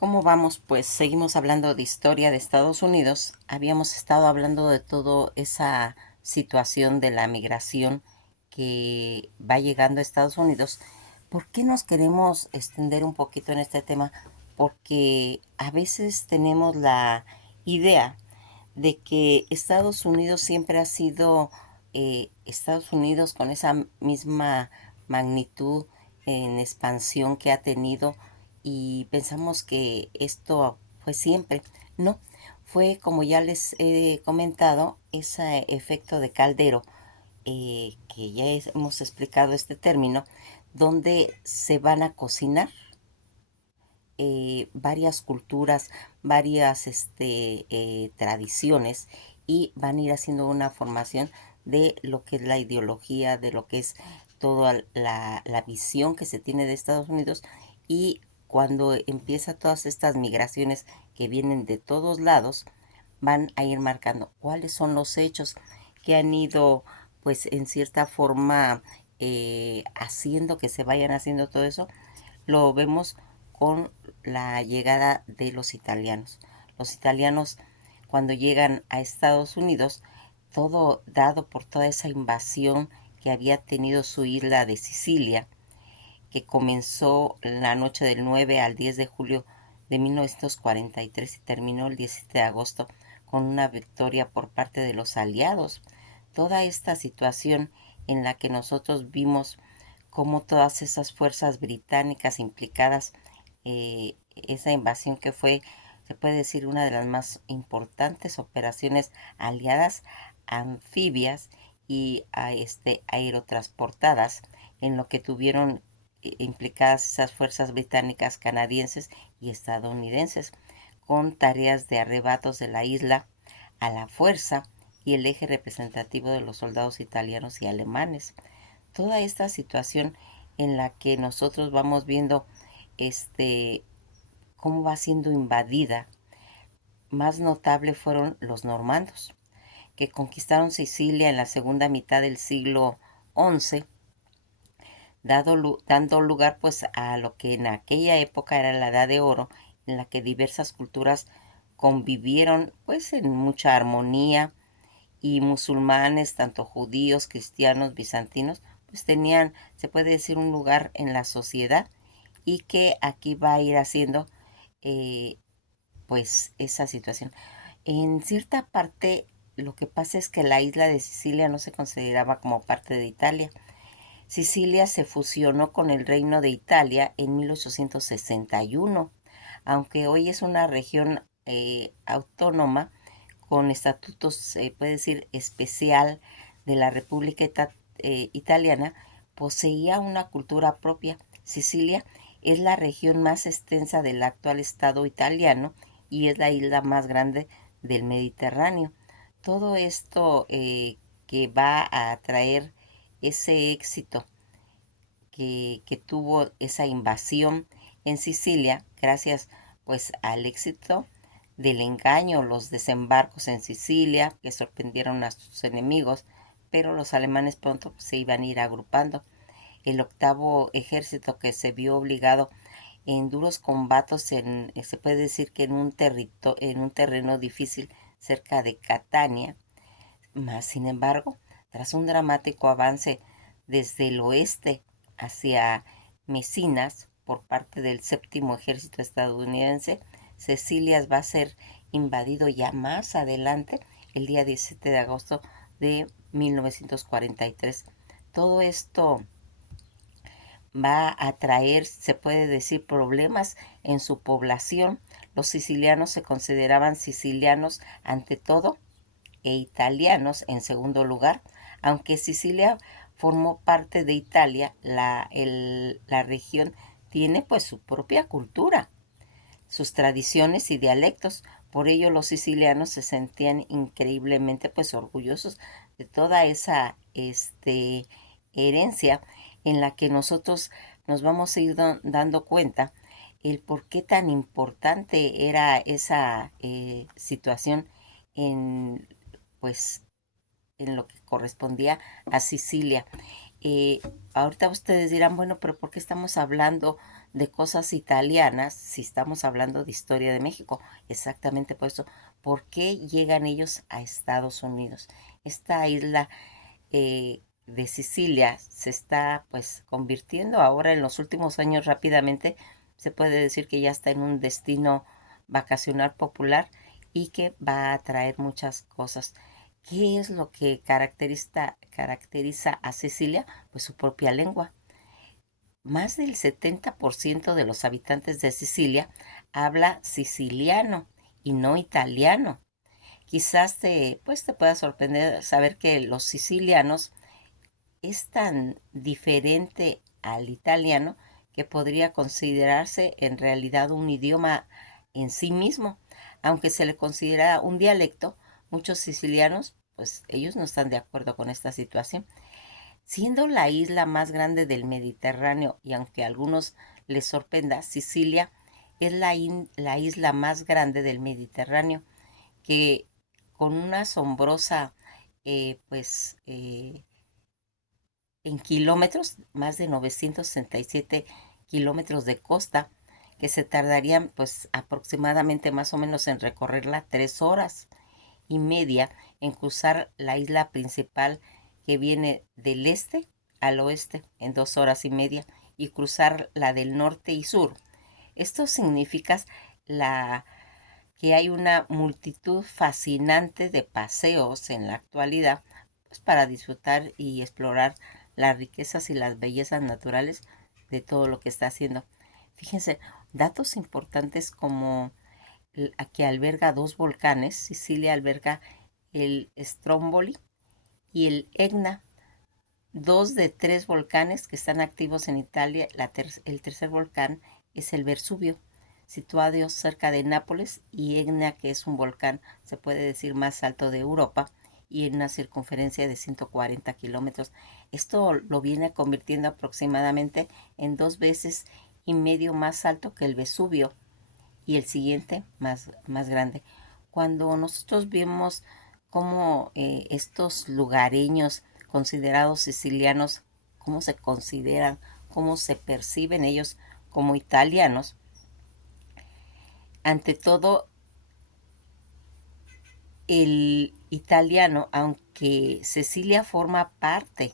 ¿Cómo vamos? Pues seguimos hablando de historia de Estados Unidos. Habíamos estado hablando de toda esa situación de la migración que va llegando a Estados Unidos. ¿Por qué nos queremos extender un poquito en este tema? Porque a veces tenemos la idea de que Estados Unidos siempre ha sido Estados Unidos con esa misma magnitud en expansión que ha tenido y pensamos que esto fue siempre. No, fue como ya les he comentado, ese efecto de caldero, que ya hemos explicado este término, donde se van a cocinar varias culturas, varias tradiciones y van a ir haciendo una formación de lo que es la ideología, de lo que es toda la visión que se tiene de Estados Unidos y cuando empieza todas estas migraciones que vienen de todos lados, van a ir marcando cuáles son los hechos que han ido, pues en cierta forma, haciendo que se vayan haciendo todo eso. Lo vemos con la llegada de los italianos. Los italianos cuando llegan a Estados Unidos, todo dado por toda esa invasión que había tenido su isla de Sicilia, que comenzó la noche del 9 al 10 de julio de 1943 y terminó el 17 de agosto con una victoria por parte de los aliados. Toda esta situación en la que nosotros vimos cómo todas esas fuerzas británicas implicadas, esa invasión que fue, se puede decir, una de las más importantes operaciones aliadas anfibias y aerotransportadas en lo que tuvieron implicadas esas fuerzas británicas, canadienses y estadounidenses, con tareas de arrebatos de la isla a la fuerza y el eje representativo de los soldados italianos y alemanes. Toda esta situación en la que nosotros vamos viendo este cómo va siendo invadida, más notable fueron los normandos, que conquistaron Sicilia en la segunda mitad del siglo XI, dando lugar pues a lo que en aquella época era la Edad de Oro, en la que diversas culturas convivieron pues en mucha armonía y musulmanes, tanto judíos, cristianos, bizantinos, pues tenían, se puede decir, un lugar en la sociedad y que aquí va a ir haciendo eh, pues esa situación. En cierta parte, lo que pasa es que la isla de Sicilia no se consideraba como parte de Italia. Sicilia se fusionó con el Reino de Italia en 1861, aunque hoy es una región autónoma con estatutos, se puede decir, especial de la República Italiana, poseía una cultura propia. Sicilia es la región más extensa del actual Estado italiano y es la isla más grande del Mediterráneo. Todo esto que va a traer ese éxito que tuvo esa invasión en Sicilia, gracias pues al éxito del engaño, los desembarcos en Sicilia que sorprendieron a sus enemigos, pero los alemanes pronto se iban a ir agrupando. El octavo ejército que se vio obligado en duros combates se puede decir que en un terreno difícil cerca de Catania, más sin embargo, tras un dramático avance desde el oeste hacia Mesinas por parte del séptimo ejército estadounidense, Sicilia va a ser invadido ya más adelante, el día 17 de agosto de 1943. Todo esto va a traer, se puede decir, problemas en su población. Los sicilianos se consideraban sicilianos ante todo e italianos en segundo lugar. Aunque Sicilia formó parte de Italia, la región tiene pues su propia cultura, sus tradiciones y dialectos. Por ello los sicilianos se sentían increíblemente pues orgullosos de toda esa herencia en la que nosotros nos vamos a ir dando cuenta el por qué tan importante era esa situación en pues en lo que correspondía a Sicilia. Eh, Ahorita ustedes dirán, bueno, pero ¿por qué estamos hablando de cosas italianas, si estamos hablando de historia de México, exactamente por eso, ¿por qué llegan ellos a Estados Unidos? Esta isla de Sicilia se está pues convirtiendo ahora en los últimos años rápidamente, se puede decir que ya está en un destino vacacional popular y que va a atraer muchas cosas. ¿Qué es lo que caracteriza a Sicilia? Pues su propia lengua. Más del 70% de los habitantes de Sicilia habla siciliano y no italiano. Quizás te pueda sorprender saber que los sicilianos es tan diferente al italiano que podría considerarse en realidad un idioma en sí mismo. Aunque se le considera un dialecto, muchos sicilianos, pues ellos no están de acuerdo con esta situación. Siendo la isla más grande del Mediterráneo y aunque a algunos les sorprenda, Sicilia es la isla más grande del Mediterráneo que con una asombrosa pues en kilómetros, más de 967 kilómetros de costa, que se tardarían pues aproximadamente más o menos en recorrerla 3 horas y media en cruzar la isla principal que viene del este al oeste en 2 horas y media y cruzar la del norte y sur. Esto significa la, que hay una multitud fascinante de paseos en la actualidad pues, para disfrutar y explorar las riquezas y las bellezas naturales de todo lo que está haciendo. Fíjense, datos importantes como que alberga 2 volcanes. Sicilia alberga el Stromboli y el Etna, 2 de 3 volcanes que están activos en Italia. El tercer volcán es el Vesubio, situado cerca de Nápoles, y Etna, que es un volcán, se puede decir, más alto de Europa y en una circunferencia de 140 kilómetros. Esto lo viene convirtiendo aproximadamente en 2 veces y medio más alto que el Vesubio y el siguiente más grande. Cuando nosotros vemos cómo estos lugareños considerados sicilianos, cómo se consideran, cómo se perciben ellos como italianos, ante todo el italiano, aunque Sicilia forma parte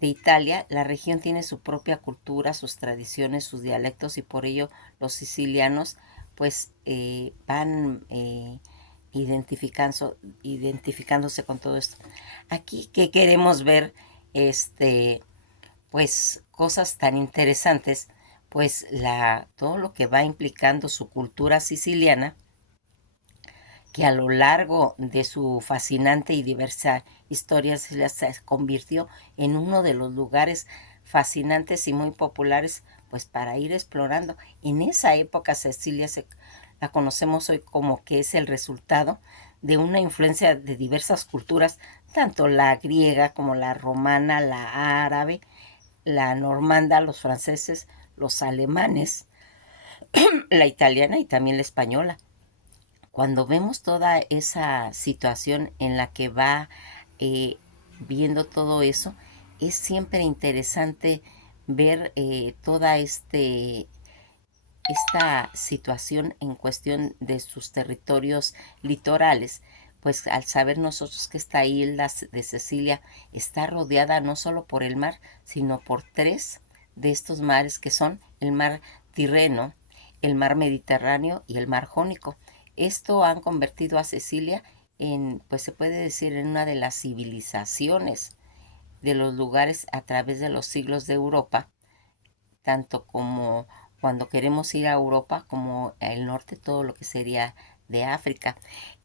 de Italia, la región tiene su propia cultura, sus tradiciones, sus dialectos y por ello los sicilianos pues van identificándose con todo esto. Aquí que queremos ver pues cosas tan interesantes, pues todo lo que va implicando su cultura siciliana, que a lo largo de su fascinante y diversa historia se convirtió en uno de los lugares fascinantes y muy populares pues para ir explorando. En esa época Sicilia la conocemos hoy como que es el resultado de una influencia de diversas culturas, tanto la griega como la romana, la árabe, la normanda, los franceses, los alemanes, la italiana y también la española. Cuando vemos toda esa situación en la que va eh, viendo todo eso, es siempre interesante ver toda esta situación en cuestión de sus territorios litorales, pues al saber nosotros que esta isla de Sicilia está rodeada no solo por el mar, sino por 3 de estos mares que son el mar Tirreno, el mar Mediterráneo y el mar Jónico. Esto han convertido a Sicilia en, pues se puede decir, en una de las civilizaciones de los lugares a través de los siglos de Europa, tanto como cuando queremos ir a Europa como al norte, todo lo que sería de África.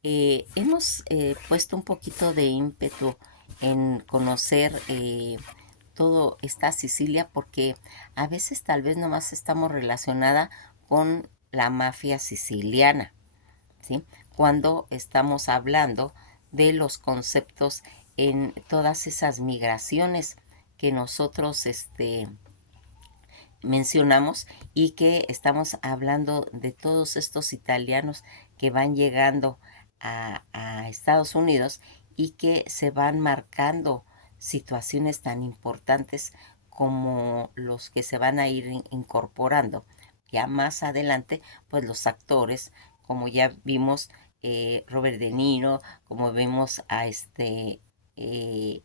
Hemos puesto un poquito de ímpetu en conocer todo esta Sicilia porque a veces tal vez nomás estamos relacionada con la mafia siciliana, ¿sí? Cuando estamos hablando de los conceptos en todas esas migraciones que nosotros mencionamos y que estamos hablando de todos estos italianos que van llegando a Estados Unidos y que se van marcando situaciones tan importantes como los que se van a ir incorporando. Ya más adelante, pues los actores, como ya vimos, Robert De Niro, como vemos a eh,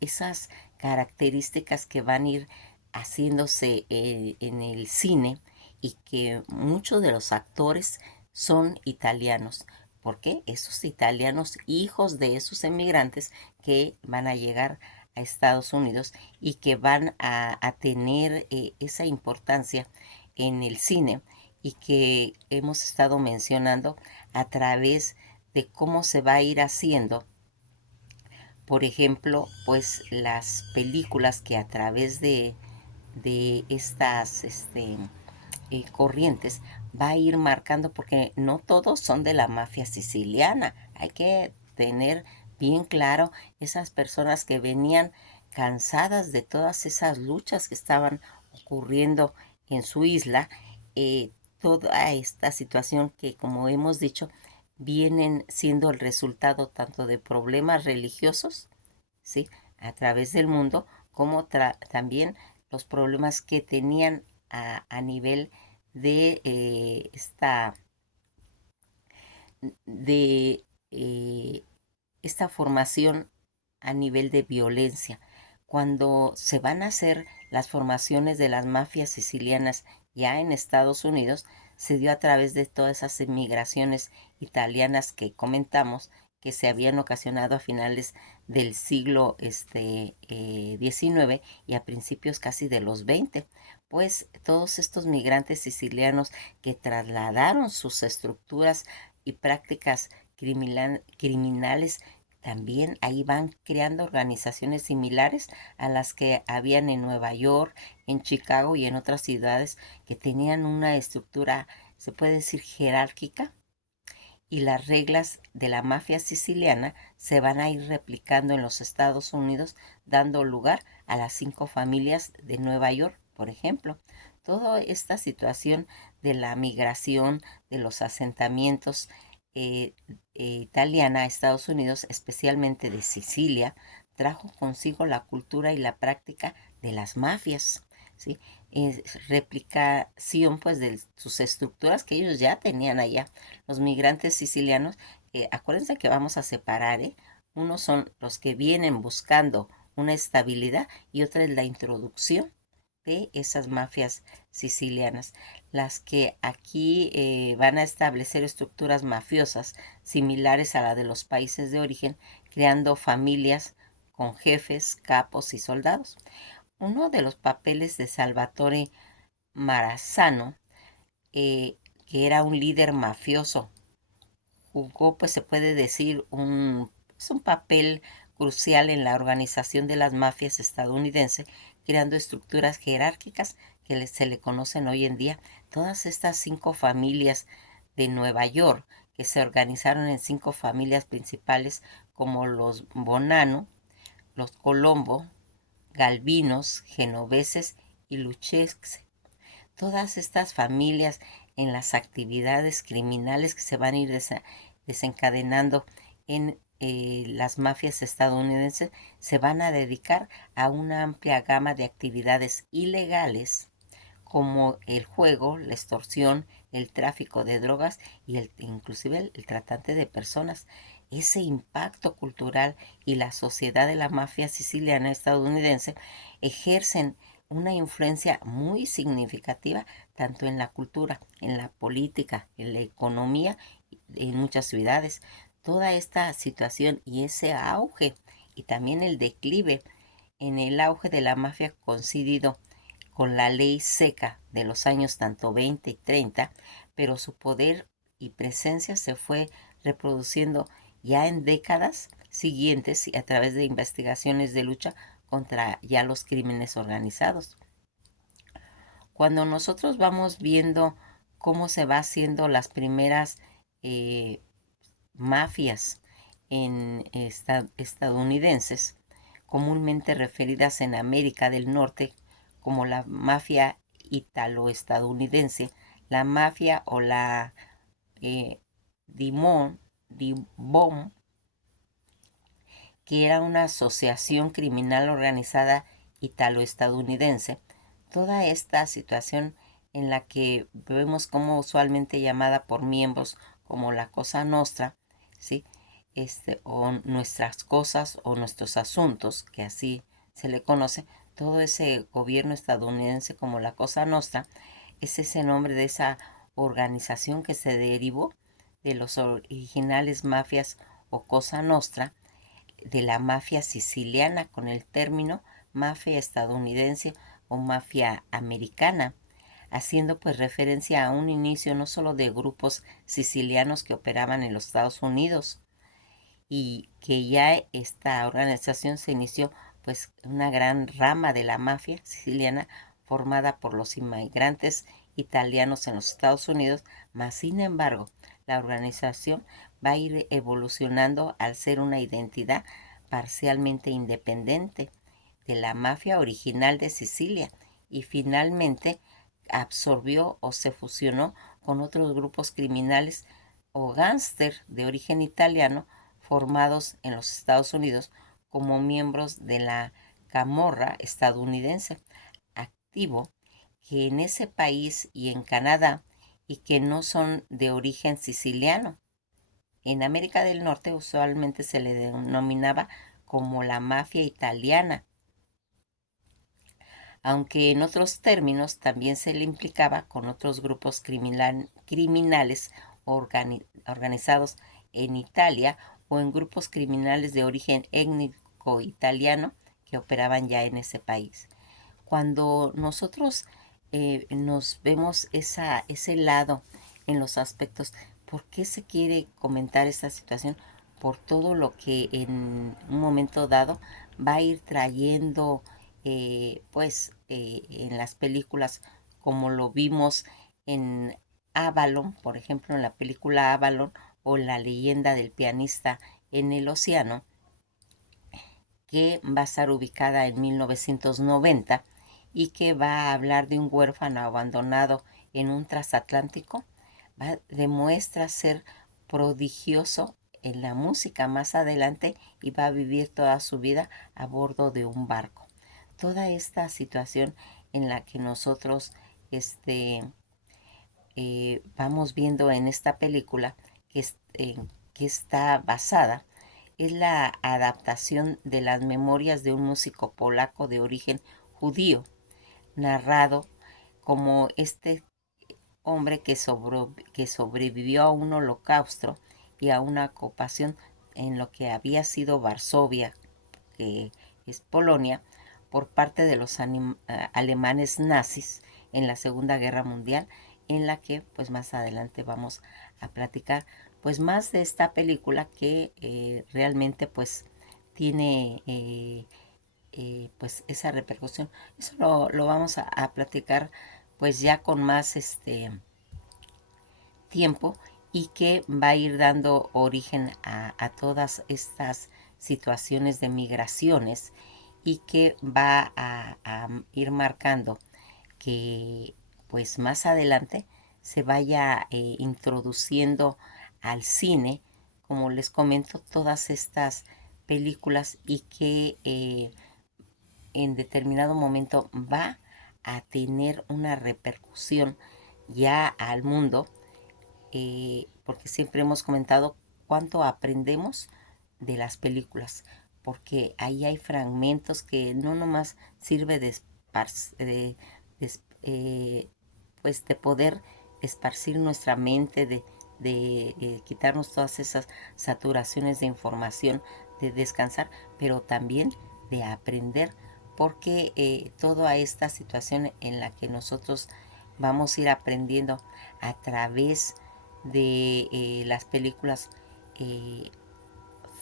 esas características que van a ir haciéndose en el cine, y que muchos de los actores son italianos. ¿Por qué? Esos italianos, hijos de esos emigrantes que van a llegar a Estados Unidos y que van a tener esa importancia en el cine, y que hemos estado mencionando a través de cómo se va a ir haciendo, por ejemplo, pues las películas que a través de estas corrientes va a ir marcando, porque no todos son de la mafia siciliana. Hay que tener bien claro esas personas que venían cansadas de todas esas luchas que estaban ocurriendo en su isla, toda esta situación que, como hemos dicho, vienen siendo el resultado tanto de problemas religiosos, ¿sí?, a través del mundo, como también los problemas que tenían a nivel de de eh, esta formación a nivel de violencia. Cuando se van a hacer las formaciones de las mafias sicilianas ya en Estados Unidos, se dio a través de todas esas emigraciones italianas que comentamos, que se habían ocasionado a finales del siglo XIX y a principios casi de los 20. Pues todos estos migrantes sicilianos que trasladaron sus estructuras y prácticas criminales, también ahí van creando organizaciones similares a las que habían en Nueva York, en Chicago y en otras ciudades, que tenían una estructura, se puede decir, jerárquica, y las reglas de la mafia siciliana se van a ir replicando en los Estados Unidos, dando lugar a las 5 familias de Nueva York, por ejemplo. Toda esta situación de la migración, de los asentamientos eh, italiana a Estados Unidos, especialmente de Sicilia, trajo consigo la cultura y la práctica de las mafias, ¿sí? Replicación, pues, de sus estructuras que ellos ya tenían allá. Los migrantes sicilianos, acuérdense que vamos a separar, ¿eh? Unos son los que vienen buscando una estabilidad, y otra es la introducción de esas mafias sicilianas, las que aquí van a establecer estructuras mafiosas similares a la de los países de origen, creando familias con jefes, capos y soldados. Uno de los papeles de Salvatore Maranzano, que era un líder mafioso, jugó, pues se puede decir, es un papel crucial en la organización de las mafias estadounidenses, creando estructuras jerárquicas que se le conocen hoy en día. Todas estas 5 familias de Nueva York, que se organizaron en 5 familias principales, como los Bonanno, los Colombo, Galvinos, Genoveses y Lucchese. Todas estas familias, en las actividades criminales que se van a ir desencadenando en las mafias estadounidenses, se van a dedicar a una amplia gama de actividades ilegales, como el juego, la extorsión, el tráfico de drogas y inclusive el tratante de personas. Ese impacto cultural y la sociedad de la mafia siciliana estadounidense ejercen una influencia muy significativa, tanto en la cultura, en la política, en la economía, en muchas ciudades. Toda esta situación y ese auge, y también el declive en el auge de la mafia, coincidido con la ley seca de los años tanto 20 y 30, pero su poder y presencia se fue reproduciendo ya en décadas siguientes, y a través de investigaciones de lucha contra ya los crímenes organizados. Cuando nosotros vamos viendo cómo se va haciendo las primeras eh, mafias estadounidenses, comúnmente referidas en América del Norte como la mafia italo-estadounidense, la mafia o la eh, Dimon, que era una asociación criminal organizada italo-estadounidense. Toda esta situación en la que vemos como usualmente llamada por miembros como la Cosa Nostra, ¿sí? O nuestras cosas o nuestros asuntos, que así se le conoce, todo ese gobierno estadounidense como la Cosa Nostra, es ese nombre de esa organización que se derivó de los originales mafias o Cosa Nostra, de la mafia siciliana con el término mafia estadounidense o mafia americana, haciendo pues referencia a un inicio no solo de grupos sicilianos que operaban en los Estados Unidos, y que ya esta organización se inició pues una gran rama de la mafia siciliana formada por los inmigrantes italianos en los Estados Unidos, mas sin embargo la organización va a ir evolucionando al ser una identidad parcialmente independiente de la mafia original de Sicilia y finalmente absorbió o se fusionó con otros grupos criminales o gángster de origen italiano formados en los Estados Unidos como miembros de la camorra estadounidense activo, que en ese país y en Canadá y que no son de origen siciliano. En América del Norte usualmente se le denominaba como la mafia italiana, aunque en otros términos también se le implicaba con otros grupos criminales organizados en Italia o en grupos criminales de origen étnico italiano que operaban ya en ese país. Cuando nosotros nos vemos ese lado en los aspectos, ¿por qué se quiere comentar esta situación? Por todo lo que en un momento dado va a ir trayendo, en las películas, como lo vimos en Avalon, por ejemplo, en la película Avalon o La leyenda del pianista en el océano, que va a estar ubicada en 1990 y que va a hablar de un huérfano abandonado en un transatlántico, demuestra ser prodigioso en la música más adelante y va a vivir toda su vida a bordo de un barco. Toda esta situación en la que nosotros vamos viendo en esta película que está basada es la adaptación de las memorias de un músico polaco de origen judío, narrado como este hombre que sobrevivió a un holocausto y a una ocupación en lo que había sido Varsovia, que es Polonia, por parte de los alemanes nazis en la Segunda Guerra Mundial, en la que pues más adelante vamos a platicar pues más de esta película que realmente pues tiene pues esa repercusión. Eso lo vamos a platicar pues ya con más tiempo y que va a ir dando origen a todas estas situaciones de migraciones y que va a ir marcando que pues más adelante se vaya introduciendo al cine, como les comento, todas estas películas y que en determinado momento va a tener una repercusión ya al mundo, porque siempre hemos comentado cuánto aprendemos de las películas, porque ahí hay fragmentos que no nomás sirve de, pues de poder esparcir nuestra mente, de quitarnos todas esas saturaciones de información, de descansar, pero también de aprender, porque toda esta situación en la que nosotros vamos a ir aprendiendo a través de las películas, eh,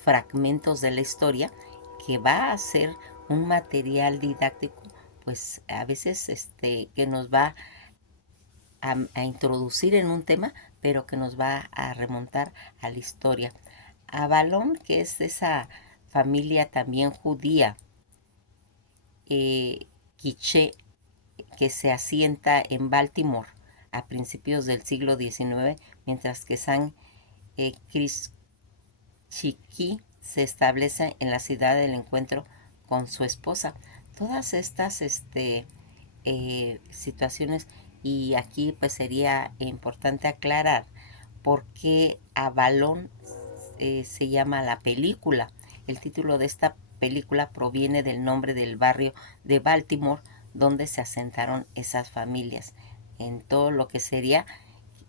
fragmentos de la historia, que va a ser un material didáctico, pues a veces que nos va a introducir en un tema, pero que nos va a remontar a la historia. Avalon, que es esa familia también judía, quiché, que se asienta en Baltimore a principios del siglo XIX, mientras que San Chiqui se establece en la ciudad del encuentro con su esposa. Todas estas situaciones, y aquí pues sería importante aclarar por qué Avalon se llama la película. El título de esta película proviene del nombre del barrio de Baltimore donde se asentaron esas familias, en todo lo que sería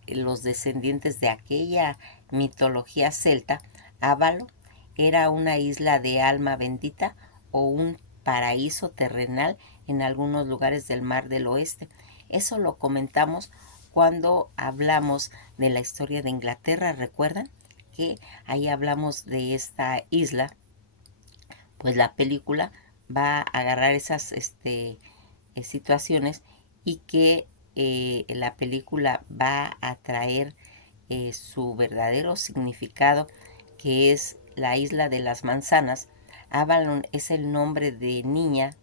los descendientes de aquella mitología celta. Avalon era una isla de alma bendita o un paraíso terrenal en algunos lugares del Mar del Oeste. Eso lo comentamos cuando hablamos de la historia de Inglaterra. ¿Recuerdan? Que ahí hablamos de esta isla. Pues la película va a agarrar esas situaciones, y que la película va a traer su verdadero significado, que es la isla de las manzanas. Avalon es el nombre de niña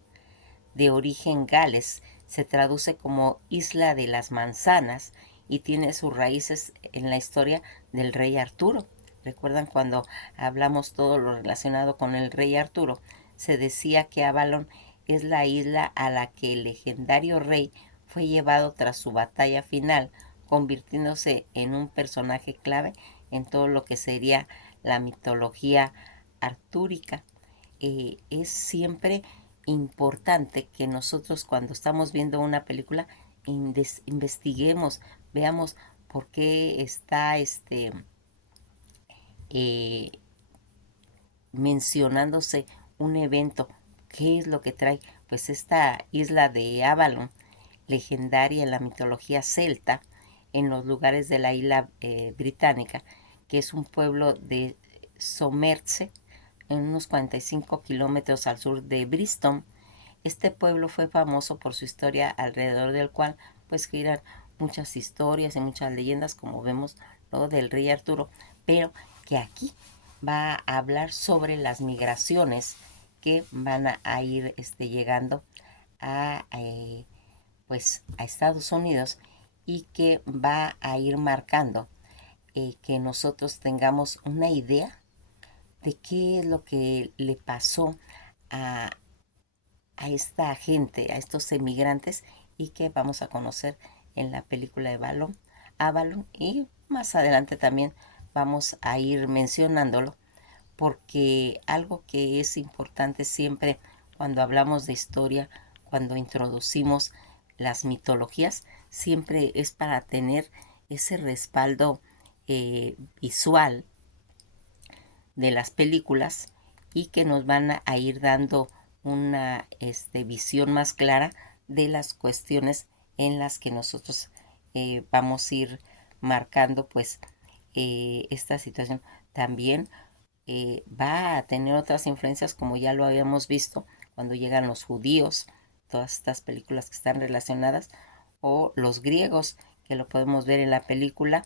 de origen gales, se traduce como Isla de las Manzanas y tiene sus raíces en la historia del rey Arturo. ¿Recuerdan cuando hablamos todo lo relacionado con el rey Arturo? Se decía que Avalon es la isla a la que el legendario rey fue llevado tras su batalla final, convirtiéndose en un personaje clave en todo lo que sería la mitología artúrica. Es siempre importante que nosotros, cuando estamos viendo una película, investiguemos, veamos por qué está eh, mencionándose un evento, qué es lo que trae pues esta isla de Avalon, legendaria en la mitología celta, en los lugares de la isla británica, que es un pueblo de Somerset, en unos 45 kilómetros al sur de Bristol. Este pueblo fue famoso por su historia, alrededor del cual pues giran muchas historias y muchas leyendas, como vemos lo del rey Arturo, pero que aquí va a hablar sobre las migraciones que van a ir llegando a, pues, a Estados Unidos, y que va a ir marcando que nosotros tengamos una idea de qué es lo que le pasó a, a esta gente, a estos emigrantes, y que vamos a conocer en la película de Avalon, y más adelante también vamos a ir mencionándolo, porque algo que es importante siempre cuando hablamos de historia, cuando introducimos las mitologías, siempre es para tener ese respaldo visual de las películas, y que nos van a ir dando una visión más clara de las cuestiones en las que nosotros vamos a ir marcando pues esta situación. También va a tener otras influencias, como ya lo habíamos visto cuando llegan los judíos, todas estas películas que están relacionadas, o los griegos, que lo podemos ver en la película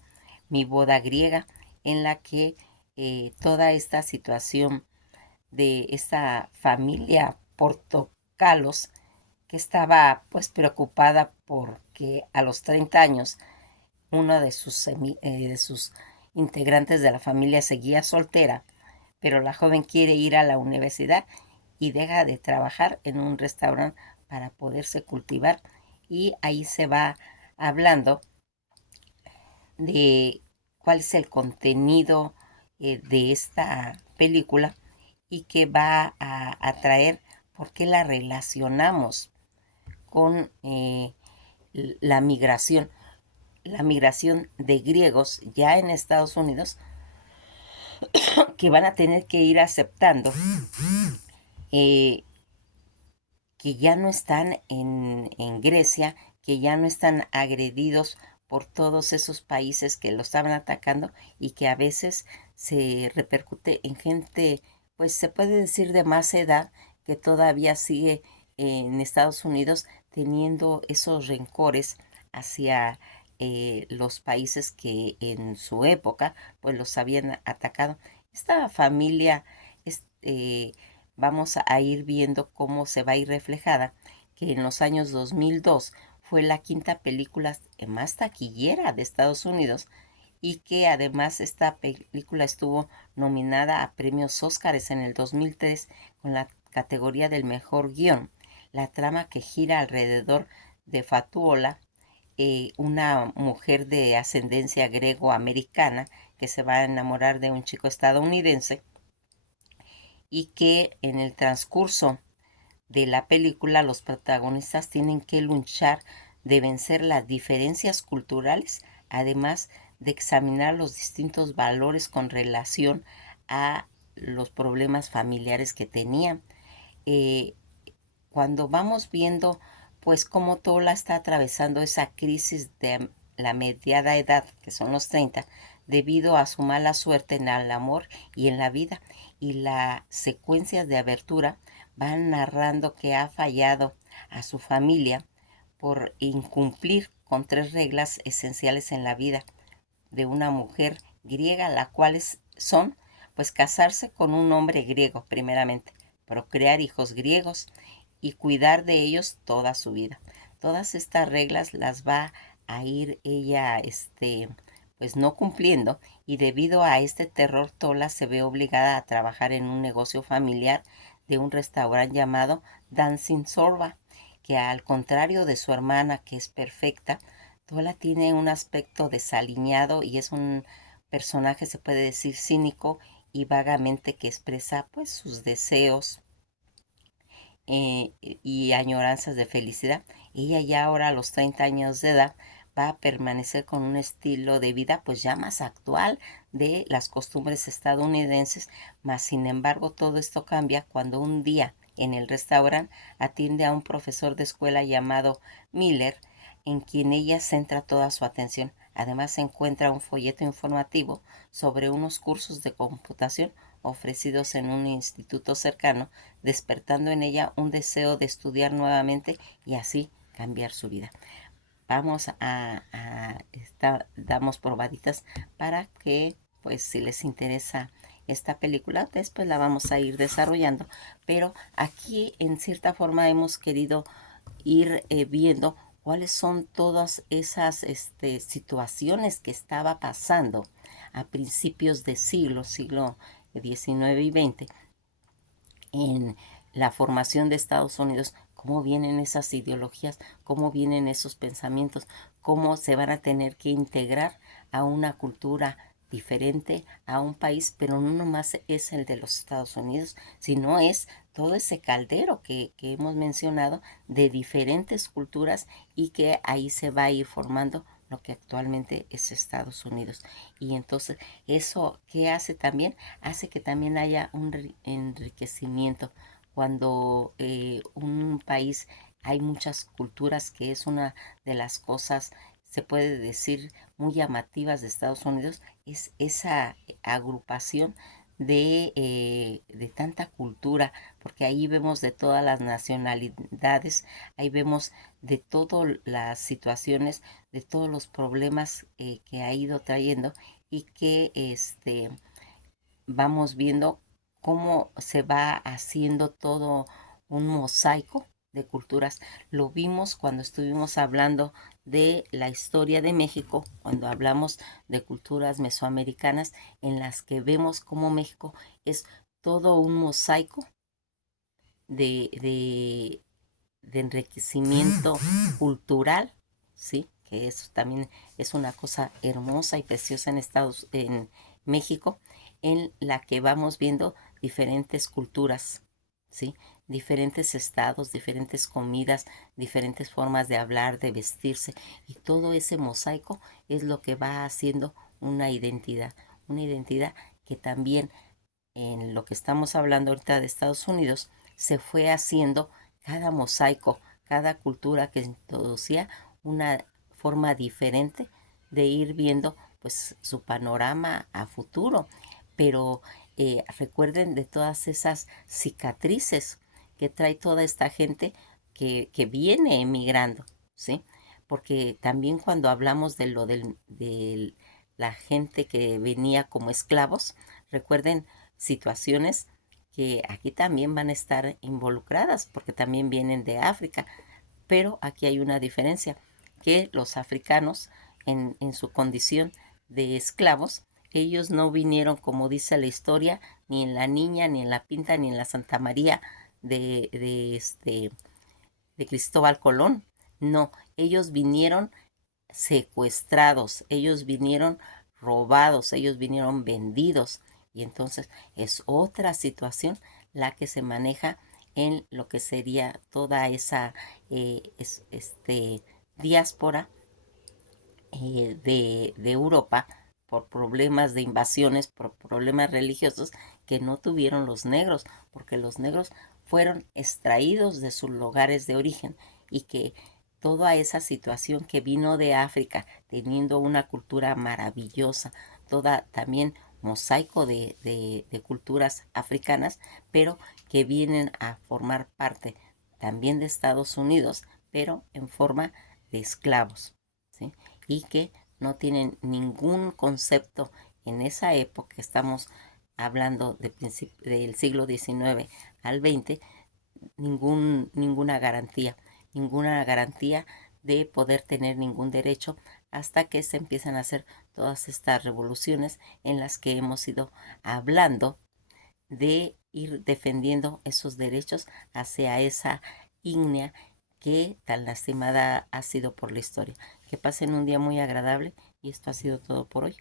Mi boda griega, en la que toda esta situación de esta familia Portocalos, que estaba pues preocupada porque a los 30 años uno de sus integrantes de la familia seguía soltera, pero la joven quiere ir a la universidad y deja de trabajar en un restaurante para poderse cultivar, y ahí se va hablando de cuál es el contenido de esta película, y que va a atraer, por qué la relacionamos con la migración, de griegos ya en Estados Unidos, que van a tener que ir aceptando eh, que ya no están en Grecia, que ya no están agredidos por todos esos países que los estaban atacando, y que a veces se repercute en gente, pues se puede decir de más edad, que todavía sigue en Estados Unidos teniendo esos rencores hacia los países que en su época pues los habían atacado. Esta familia vamos a ir viendo cómo se va a ir reflejada, que en los años 2002 fue la quinta película más taquillera de Estados Unidos, y que además esta película estuvo nominada a premios Óscares en el 2003 con la categoría del mejor guión. La trama que gira alrededor de Fatuola, una mujer de ascendencia grego-americana que se va a enamorar de un chico estadounidense y que en el transcurso de la película los protagonistas tienen que luchar de vencer las diferencias culturales, además de examinar los distintos valores con relación a los problemas familiares que tenían. Eh, Cuando vamos viendo pues cómo Tola está atravesando esa crisis de la mediada edad, que son los 30, debido a su mala suerte en el amor y en la vida, y las secuencias de abertura van narrando que ha fallado a su familia por incumplir con tres reglas esenciales en la vida de una mujer griega, las cuales son pues casarse con un hombre griego primeramente, procrear hijos griegos y cuidar de ellos toda su vida. Todas estas reglas las va a ir ella pues no cumpliendo, y debido a este terror Tola se ve obligada a trabajar en un negocio familiar de un restaurante llamado Dancing Sorba, que al contrario de su hermana, que es perfecta, Tola tiene un aspecto desaliñado y es un personaje, se puede decir, cínico y vagamente, que expresa pues sus deseos y añoranzas de felicidad. Ella ya ahora a los 30 años de edad va a permanecer con un estilo de vida pues ya más actual de las costumbres estadounidenses, mas sin embargo todo esto cambia cuando un día en el restaurante atiende a un profesor de escuela llamado Miller, en quien ella centra toda su atención. Además se encuentra un folleto informativo sobre unos cursos de computación ofrecidos en un instituto cercano, despertando en ella un deseo de estudiar nuevamente y así cambiar su vida. Vamos damos probaditas para que, pues, si les interesa esta película, después la vamos a ir desarrollando. Pero aquí, en cierta forma, hemos querido ir viendo cuáles son todas esas situaciones que estaba pasando a principios de siglo XIX y XX, en la formación de Estados Unidos, cómo vienen esas ideologías, cómo vienen esos pensamientos, cómo se van a tener que integrar a una cultura diferente, a un país, pero no nomás es el de los Estados Unidos, sino es todo ese caldero que hemos mencionado de diferentes culturas, y que ahí se va a ir formando lo que actualmente es Estados Unidos. Y entonces, ¿eso qué hace también? Hace que también haya un enriquecimiento. Cuando un país hay muchas culturas, que es una de las cosas, se puede decir, muy llamativas de Estados Unidos, es esa agrupación de tanta cultura, porque ahí vemos de todas las nacionalidades, ahí vemos de todas las situaciones, de todos los problemas que ha ido trayendo, y que vamos viendo cómo se va haciendo todo un mosaico de culturas. Lo vimos cuando estuvimos hablando de la historia de México, cuando hablamos de culturas mesoamericanas, en las que vemos cómo México es todo un mosaico de, de enriquecimiento cultural, ¿sí? Que eso también es una cosa hermosa y preciosa en México, en la que vamos viendo diferentes culturas, ¿sí? Diferentes estados, diferentes comidas, diferentes formas de hablar, de vestirse, y todo ese mosaico es lo que va haciendo una identidad que también, en lo que estamos hablando ahorita de Estados Unidos, se fue haciendo cada mosaico, cada cultura que introducía una forma diferente de ir viendo pues su panorama a futuro. Pero recuerden de todas esas cicatrices que trae toda esta gente que viene emigrando, ¿sí? Porque también cuando hablamos de de la gente que venía como esclavos, recuerden situaciones que aquí también van a estar involucradas, porque también vienen de África. Pero aquí hay una diferencia, que los africanos en su condición de esclavos, ellos no vinieron, como dice la historia, ni en la Niña, ni en la Pinta, ni en la Santa María de Cristóbal Colón. No, ellos vinieron secuestrados, ellos vinieron robados, ellos vinieron vendidos. Y entonces es otra situación la que se maneja en lo que sería toda esa diáspora de Europa por problemas de invasiones, por problemas religiosos que no tuvieron los negros, porque los negros fueron extraídos de sus lugares de origen y que toda esa situación que vino de África, teniendo una cultura maravillosa, toda también mosaico de culturas africanas, pero que vienen a formar parte también de Estados Unidos, pero en forma de esclavos, ¿sí? Y que no tienen ningún concepto en esa época, estamos hablando del siglo XIX al XX, ninguna garantía de poder tener ningún derecho hasta que se empiezan a hacer todas estas revoluciones en las que hemos ido hablando de ir defendiendo esos derechos hacia esa ígnea que tan lastimada ha sido por la historia. Que pasen un día muy agradable y esto ha sido todo por hoy.